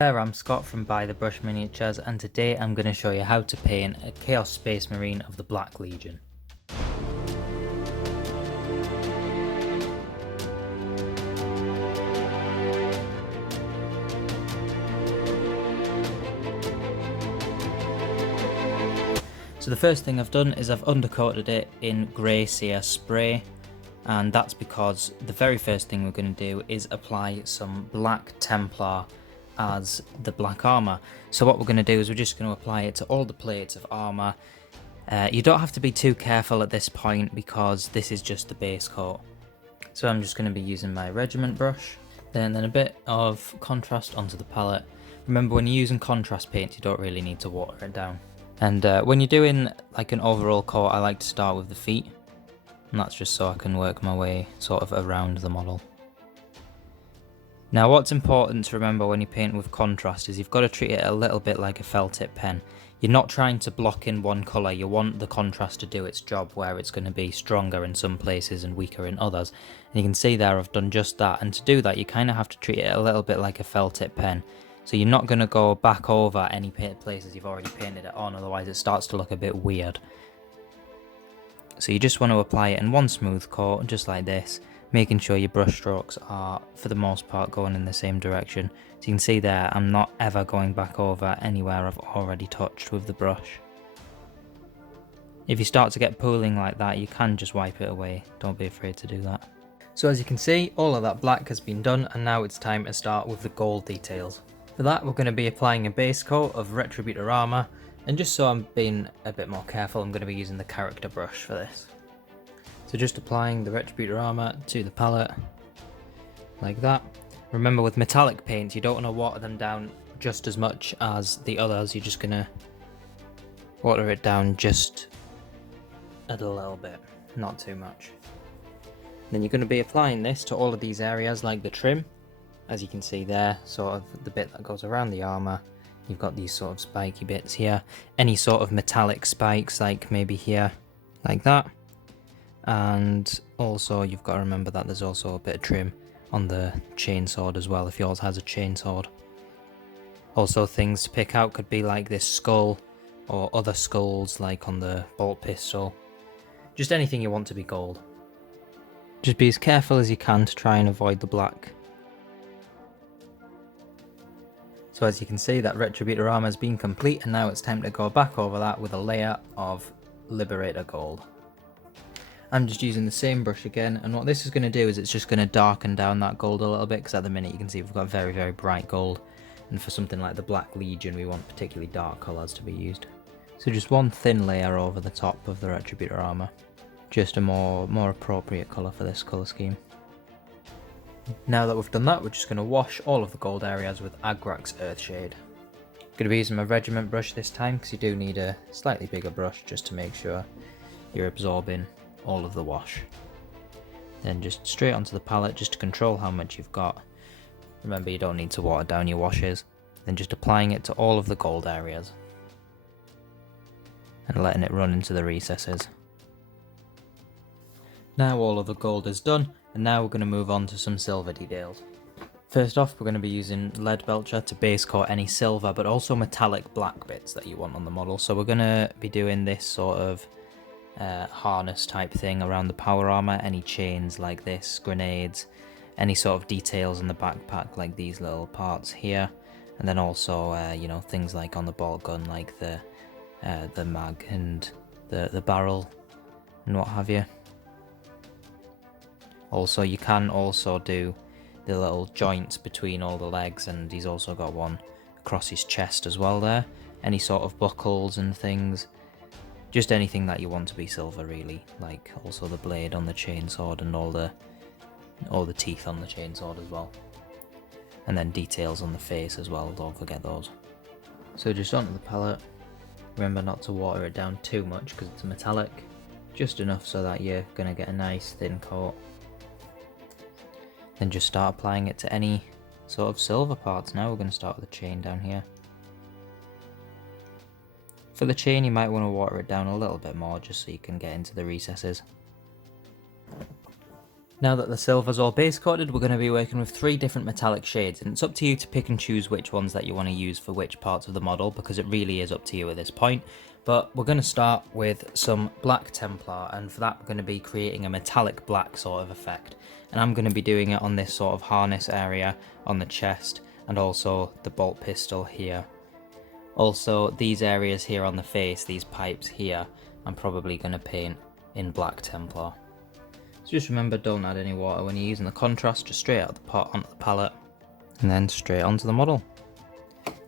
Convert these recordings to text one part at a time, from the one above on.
There, I'm Scott from Buy the Brush Miniatures, and today I'm going to show you how to paint a Chaos Space Marine of the Black Legion. So the first thing I've done is I've undercoated it in Grey Seer Spray, and that's because the very first thing we're going to do is apply some Black Templar as the black armour. So what we're going to do is we're just going to apply it to all the plates of armour. You don't have to be too careful at this point because this is just the base coat. So I'm just going to be using my regiment brush, then a bit of contrast onto the palette. Remember, when you're using contrast paint, you don't really need to water it down. And when you're doing like an overall coat, I like to start with the feet, and that's just so I can work my way sort of around the model. Now what's important to remember when you paint with contrast is you've got to treat it a little bit like a felt tip pen. You're not trying to block in one colour, you want the contrast to do its job, where it's going to be stronger in some places and weaker in others. And you can see there I've done just that, and to do that you kind of have to treat it a little bit like a felt tip pen. So you're not going to go back over any places you've already painted it on, otherwise it starts to look a bit weird. So you just want to apply it in one smooth coat, just like this, making sure your brush strokes are, for the most part, going in the same direction. So you can see there, I'm not ever going back over anywhere I've already touched with the brush. If you start to get pooling like that, you can just wipe it away. Don't be afraid to do that. So as you can see, all of that black has been done, and now it's time to start with the gold details. For that, we're going to be applying a base coat of Retributor armour, and just so I'm being a bit more careful, I'm going to be using the character brush for this. So just applying the Retributor armour to the palette, like that. Remember, with metallic paints, you don't want to water them down just as much as the others, you're just going to water it down just a little bit, not too much. Then you're going to be applying this to all of these areas, like the trim, as you can see there, sort of the bit that goes around the armour. You've got these sort of spiky bits here, any sort of metallic spikes, like maybe here, like that. And also you've got to remember that there's also a bit of trim on the chainsword as well, if yours has a chainsword. Also, things to pick out could be like this skull, or other skulls like on the bolt pistol. Just anything you want to be gold. Just be as careful as you can to try and avoid the black. So as you can see, that Retributor armor has been complete, and now it's time to go back over that with a layer of Liberator gold. I'm just using the same brush again, and what this is going to do is it's just going to darken down that gold a little bit, because at the minute you can see we've got very, very bright gold, and for something like the Black Legion we want particularly dark colours to be used. So just one thin layer over the top of the Retributor armour, just a more appropriate colour for this colour scheme. Now that we've done that, we're just going to wash all of the gold areas with Agrax Earthshade. I'm going to be using my regiment brush this time, because you do need a slightly bigger brush just to make sure you're absorbing all of the wash. Then just straight onto the palette just to control how much you've got. Remember, you don't need to water down your washes. Then just applying it to all of the gold areas and letting it run into the recesses. Now all of the gold is done, and now we're going to move on to some silver details. First off, we're going to be using lead belcher to base coat any silver but also metallic black bits that you want on the model. So we're going to be doing this sort of harness type thing around the power armor, any chains like this, grenades, any sort of details on the backpack like these little parts here, and then also you know, things like on the bolt gun, like the mag and the barrel and what have you. Also, you can also do the little joints between all the legs, and he's also got one across his chest as well there. Any sort of buckles and things. Just anything that you want to be silver, really, like also the blade on the chainsword and all the teeth on the chainsword as well. And then details on the face as well, don't forget those. So just onto the palette. Remember not to water it down too much because it's metallic. Just enough so that you're going to get a nice thin coat. Then just start applying it to any sort of silver parts. Now we're going to start with the chain down here. For the chain, you might want to water it down a little bit more just so you can get into the recesses. Now that the silver's all base coated, we're going to be working with 3 different metallic shades, and it's up to you to pick and choose which ones that you want to use for which parts of the model, because it really is up to you at this point. But we're going to start with some black Templar, and for that we're going to be creating a metallic black sort of effect. And I'm going to be doing it on this sort of harness area, on the chest, and also the bolt pistol here. Also these areas here on the face, these pipes here, I'm probably going to paint in black Templar. So just remember, don't add any water when you're using the contrast, just straight out of the pot onto the palette and then straight onto the model.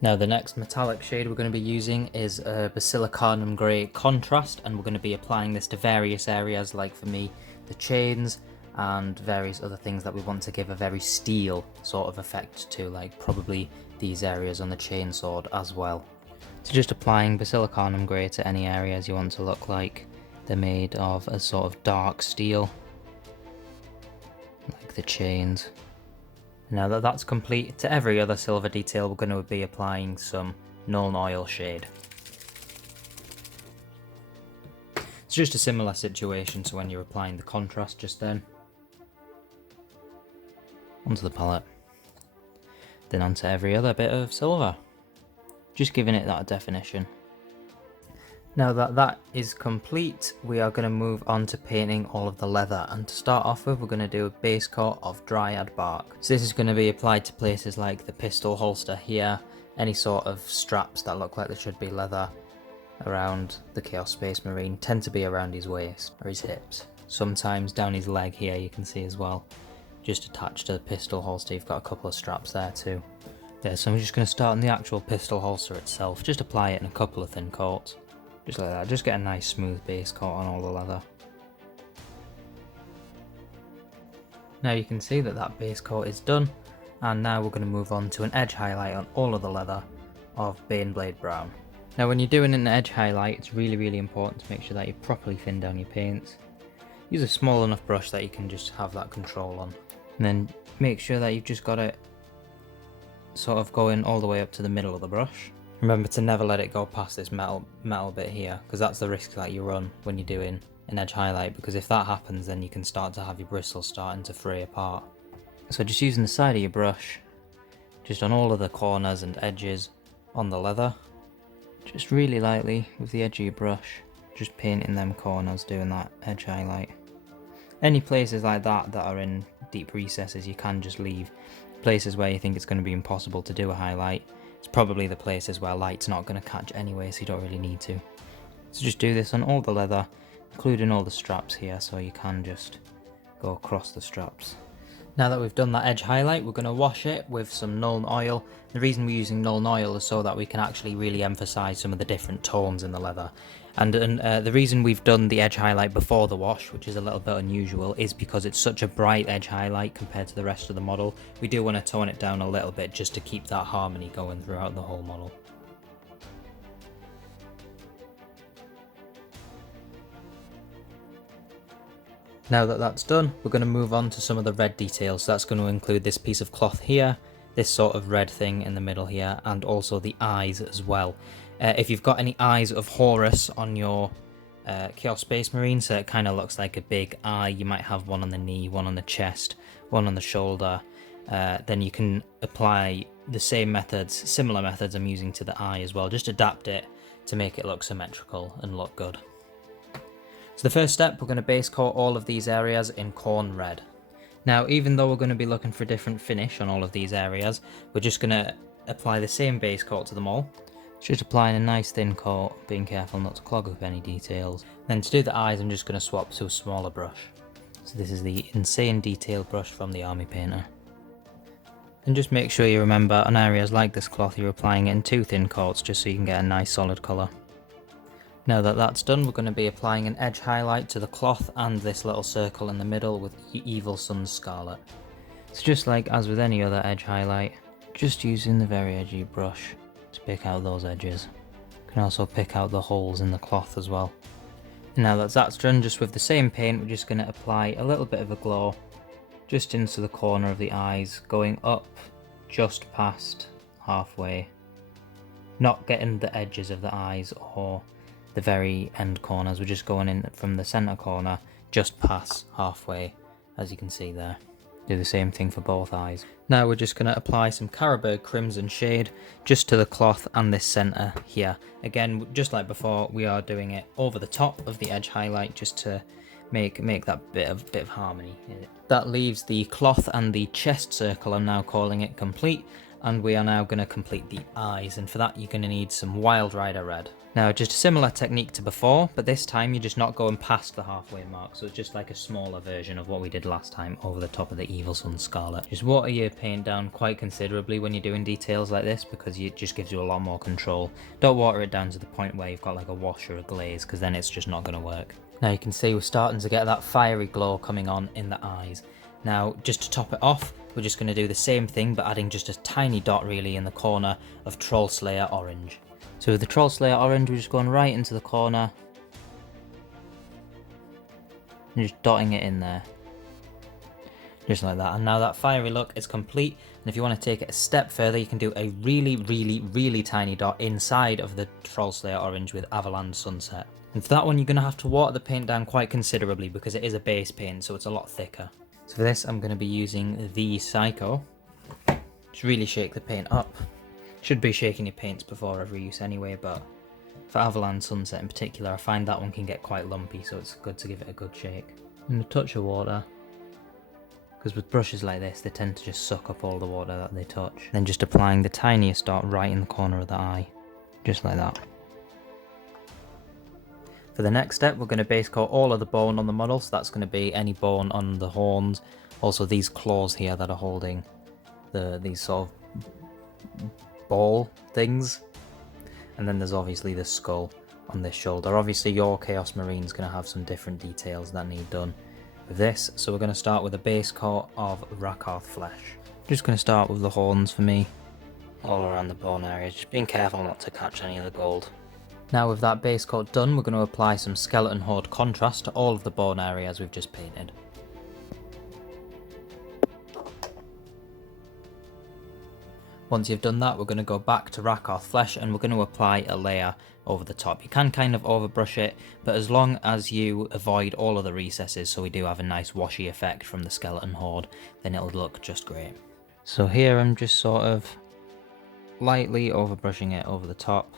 Now the next metallic shade we're going to be using is a Basilicanum Grey contrast, and we're going to be applying this to various areas, like for me the chains and various other things that we want to give a very steel sort of effect to, like probably these areas on the chainsword as well. So just applying Basilicanum Grey to any areas you want to look like they're made of a sort of dark steel, like the chains. Now that that's complete, to every other silver detail we're going to be applying some Nuln Oil shade. It's just a similar situation to when you're applying the contrast just then. Onto the palette, then onto every other bit of silver, just giving it that definition. Now that that is complete, we are going to move on to painting all of the leather, and to start off with we're going to do a base coat of Dryad bark. So this is going to be applied to places like the pistol holster here, any sort of straps that look like they should be leather around the Chaos Space Marine tend to be around his waist or his hips. Sometimes down his leg here you can see as well, just attached to the pistol holster you've got a couple of straps there too. There, so I'm just going to start on the actual pistol holster itself, just apply it in a couple of thin coats. Just like that, just get a nice smooth base coat on all the leather. Now you can see that that base coat is done, and now we're going to move on to an edge highlight on all of the leather of Baneblade Brown. Now when you're doing an edge highlight, it's really important to make sure that you properly thin down your paints. Use a small enough brush that you can just have that control on, and then make sure that you've just got it sort of going all the way up to the middle of the brush. Remember to never let it go past this metal bit here, because that's the risk that you run when you're doing an edge highlight, because if that happens then you can start to have your bristles starting to fray apart. So just using the side of your brush, just on all of the corners and edges on the leather, just really lightly with the edge of your brush, just painting them corners, doing that edge highlight. Any places like that that are in deep recesses you can just leave. Places where you think it's going to be impossible to do a highlight, it's probably the places where light's not going to catch anyway, so you don't really need to. So just do this on all the leather, including all the straps here, so you can just go across the straps. Now that we've done that edge highlight, we're going to wash it with some Nuln Oil. The reason we're using Nuln Oil is so that we can actually really emphasise some of the different tones in the leather. And the reason we've done the edge highlight before the wash, which is a little bit unusual, is because it's such a bright edge highlight compared to the rest of the model. We do want to tone it down a little bit just to keep that harmony going throughout the whole model. Now that that's done, we're going to move on to some of the red details. So that's going to include this piece of cloth here, this sort of red thing in the middle here, and also the eyes as well. If you've got any eyes of Horus on your Chaos Space Marine, so it kind of looks like a big eye, you might have one on the knee, one on the chest, one on the shoulder, then you can apply the same methods, similar methods I'm using to the eye as well, just adapt it to make it look symmetrical and look good. So the first step, we're going to base coat all of these areas in Corn Red. Now even though we're going to be looking for a different finish on all of these areas, we're just going to apply the same base coat to them all. Just applying a nice thin coat, being careful not to clog up any details. Then to do the eyes, I'm just going to swap to a smaller brush. So this is the Insane Detail brush from the Army Painter. And just make sure you remember on areas like this cloth you're applying it in 2 thin coats just so you can get a nice solid colour. Now that that's done, we're going to be applying an edge highlight to the cloth and this little circle in the middle with Evil Sun's Scarlet. So just like as with any other edge highlight, just using the very edgy brush to pick out those edges. You can also pick out the holes in the cloth as well. And now that that's done, just with the same paint, we're just going to apply a little bit of a glow just into the corner of the eyes, going up just past halfway, not getting the edges of the eyes or the very end corners. We're just going in from the center corner just past halfway as you can see there. Do the same thing for both eyes. Now we're just going to apply some Carroburg Crimson shade just to the cloth and this centre here. Again, just like before, we are doing it over the top of the edge highlight just to make that bit of harmony in it. That leaves the cloth and the chest circle, I'm now calling it, complete, and we are now going to complete the eyes, and for that you're going to need some Wild Rider Red. Now just a similar technique to before, but this time you're just not going past the halfway mark, so it's just like a smaller version of what we did last time over the top of the Evil Sun Scarlet. Just water your paint down quite considerably when you're doing details like this, because it just gives you a lot more control. Don't water it down to the point where you've got like a wash or a glaze, because then it's just not going to work. Now you can see we're starting to get that fiery glow coming on in the eyes. Now just to top it off, we're just going to do the same thing but adding just a tiny dot really in the corner of Troll Slayer Orange. So with the Troll Slayer Orange we're just going right into the corner and just dotting it in there. Just like that. And now that fiery look is complete, and if you want to take it a step further you can do a really tiny dot inside of the Troll Slayer Orange with Avalanche Sunset. And for that one you're going to have to water the paint down quite considerably because it is a base paint, so it's a lot thicker. So for this I'm going to be using the Psycho. Just really shake the paint up. Should be shaking your paints before every use anyway, but for Avalanche Sunset in particular I find that one can get quite lumpy, so it's good to give it a good shake. And a touch of water, because with brushes like this they tend to just suck up all the water that they touch. Then just applying the tiniest dot right in the corner of the eye, just like that. For the next step we're going to base coat all of the bone on the model, so that's going to be any bone on the horns, also these claws here that are holding these sort of ball things, and then there's obviously the skull on this shoulder. Obviously your Chaos Marine's going to have some different details that need done with this, so we're going to start with a base coat of Rakarth flesh. Just going to start with the horns for me, all around the bone area, just being careful not to catch any of the gold. Now with that base coat done, we're going to apply some Skeleton Horde contrast to all of the bone areas we've just painted. Once you've done that, we're going to go back to Rakarth flesh and we're going to apply a layer over the top. You can kind of overbrush it, but as long as you avoid all of the recesses so we do have a nice washy effect from the Skeleton Horde, then it'll look just great. So here I'm just sort of lightly overbrushing it over the top.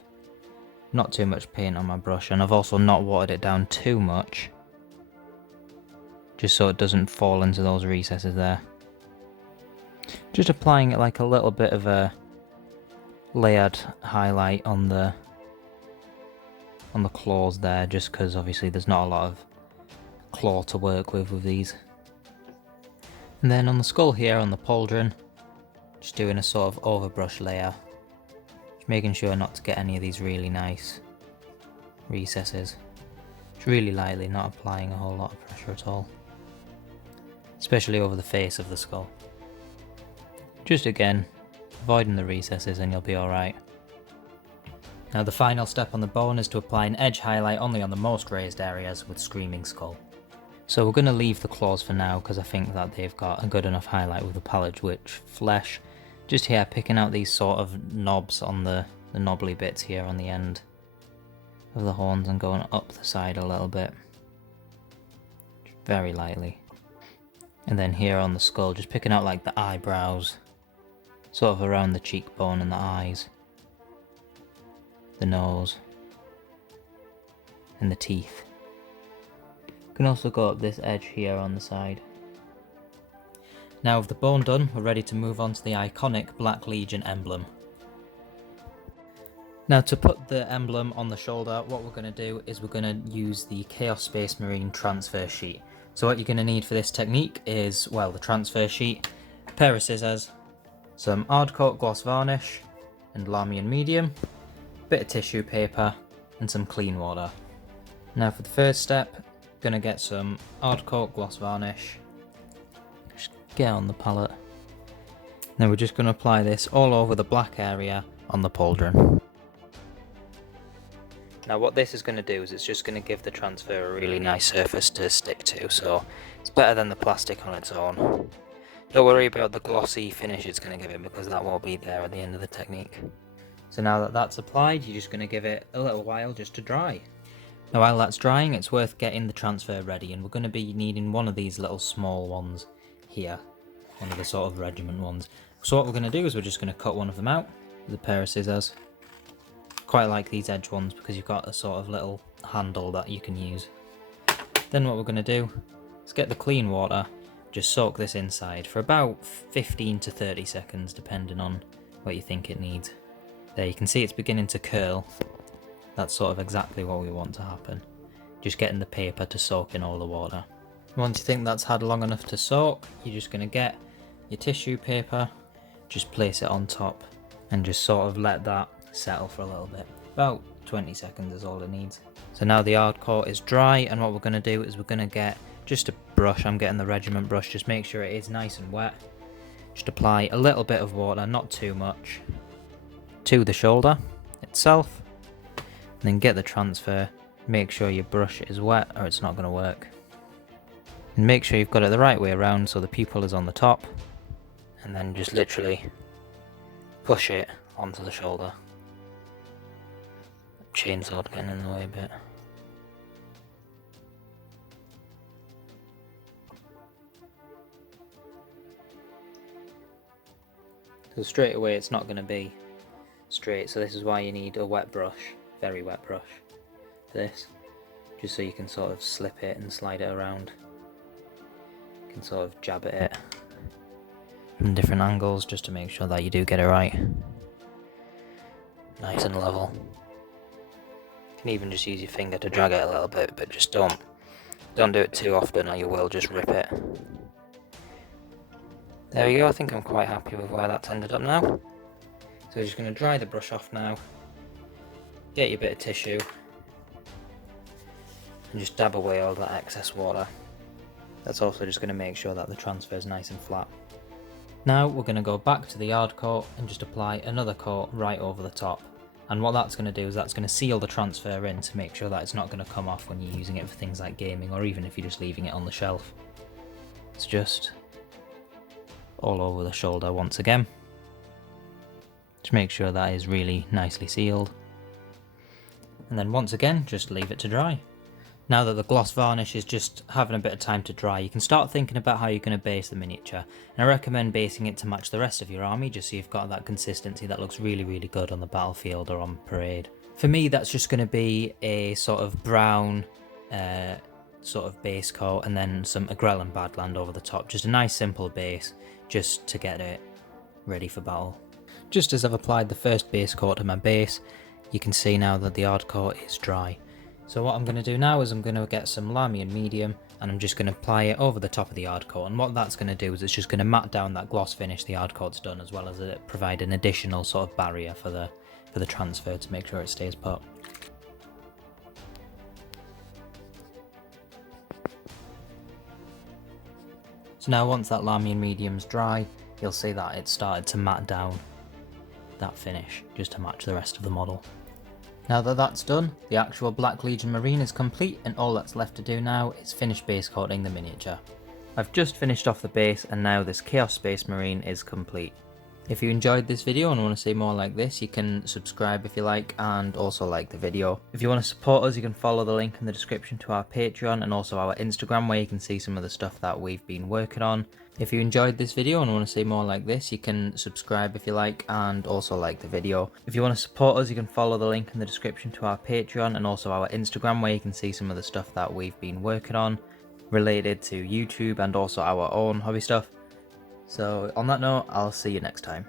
Not too much paint on my brush, and I've also not watered it down too much, just so it doesn't fall into those recesses there. Just applying it like a little bit of a layered highlight on the claws there, just because obviously there's not a lot of claw to work with these. And then on the skull here, on the pauldron, just doing a sort of overbrush layer. Making sure not to get any of these really nice recesses. Just really lightly, not applying a whole lot of pressure at all. Especially over the face of the skull. Just again, avoiding the recesses and you'll be alright. Now the final step on the bone is to apply an edge highlight only on the most raised areas with Screaming Skull. So we're going to leave the claws for now because I think that they've got a good enough highlight with the Pallid Witch flesh. Just here, picking out these sort of knobs on the knobbly bits here on the end of the horns and going up the side a little bit. Very lightly. And then here on the skull, just picking out like the eyebrows, sort of around the cheekbone and the eyes, the nose, and the teeth. You can also go up this edge here on the side. Now with the bone done, we're ready to move on to the iconic Black Legion emblem. Now to put the emblem on the shoulder, what we're going to do is we're going to use the Chaos Space Marine transfer sheet. So what you're going to need for this technique is, well, the transfer sheet, a pair of scissors, some hardcoat gloss varnish and Lamian medium, a bit of tissue paper and some clean water. Now for the first step, going to get some hardcoat gloss varnish. Get on the palette. Now we're just going to apply this all over the black area on the pauldron. Now what this is going to do is it's just going to give the transfer a really nice surface to stick to, so it's better than the plastic on its own. Don't worry about the glossy finish it's going to give it because that won't be there at the end of the technique. So now that that's applied, you're just going to give it a little while just to dry. Now while that's drying, it's worth getting the transfer ready, and we're going to be needing one of these little small ones here, one of the sort of regiment ones. So what we're going to do is we're just going to cut one of them out with a pair of scissors. Quite like these edge ones because you've got a sort of little handle that you can use. Then what we're going to do is get the clean water, just soak this inside for about 15 to 30 seconds depending on what you think it needs. There, you can see it's beginning to curl. That's sort of exactly what we want to happen. Just getting the paper to soak in all the water. Once you think that's had long enough to soak, you're just going to get your tissue paper, just place it on top and just sort of let that settle for a little bit. About 20 seconds is all it needs. So now the hard coat is dry, and what we're going to do is we're going to get just a brush. I'm getting the regiment brush, just make sure it is nice and wet. Just apply a little bit of water, not too much, to the shoulder itself. And then get the transfer, make sure your brush is wet or it's not going to work. And make sure you've got it the right way around so the pupil is on the top. And then just literally push it onto the shoulder. Chainsaw getting in the way a bit. So straight away it's not going to be straight, so this is why you need a wet brush. Very wet brush for this, just so you can sort of slip it and slide it around. You can sort of jab at it from different angles just to make sure that you do get it right. Nice and level. You can even just use your finger to drag it a little bit, but just don't do it too often or you will just rip it. There we go, I think I'm quite happy with where that's ended up now. So we're just going to dry the brush off now. Get your bit of tissue and just dab away all that excess water. That's also just going to make sure that the transfer is nice and flat. Now we're going to go back to the hard coat and just apply another coat right over the top. And what that's going to do is that's going to seal the transfer in to make sure that it's not going to come off when you're using it for things like gaming, or even if you're just leaving it on the shelf. It's just all over the shoulder once again. Just make sure that is really nicely sealed. And then once again, just leave it to dry. Now that the gloss varnish is just having a bit of time to dry, you can start thinking about how you're going to base the miniature. And I recommend basing it to match the rest of your army, just so you've got that consistency that looks really, really good on the battlefield or on parade. For me, that's just going to be a sort of brown sort of base coat, and then some Agrellan Badland over the top. Just a nice simple base, just to get it ready for battle. Just as I've applied the first base coat to my base, you can see now that the hard coat is dry. So what I'm going to do now is I'm going to get some Lamian Medium, and I'm just going to apply it over the top of the hard coat. And what that's going to do is it's just going to matte down that gloss finish the hard coat's done, as well as provide an additional sort of barrier for the transfer to make sure it stays put. So now once that Lamian Medium's dry, you'll see that it's started to matte down that finish just to match the rest of the model. Now that that's done, the actual Black Legion Marine is complete, and all that's left to do now is finish base coating the miniature. I've just finished off the base, and now this Chaos Space Marine is complete. If you enjoyed this video and want to see more like this, you can subscribe if you like, and also like the video. If you want to support us, you can follow the link in the description to our Patreon and also our Instagram, where you can see some of the stuff that we've been working on. If you enjoyed this video and want to see more like this, you can subscribe if you like, and also like the video. If you want to support us, you can follow the link in the description to our Patreon and also our Instagram, where you can see some of the stuff that we've been working on related to YouTube and also our own hobby stuff. So on that note, I'll see you next time.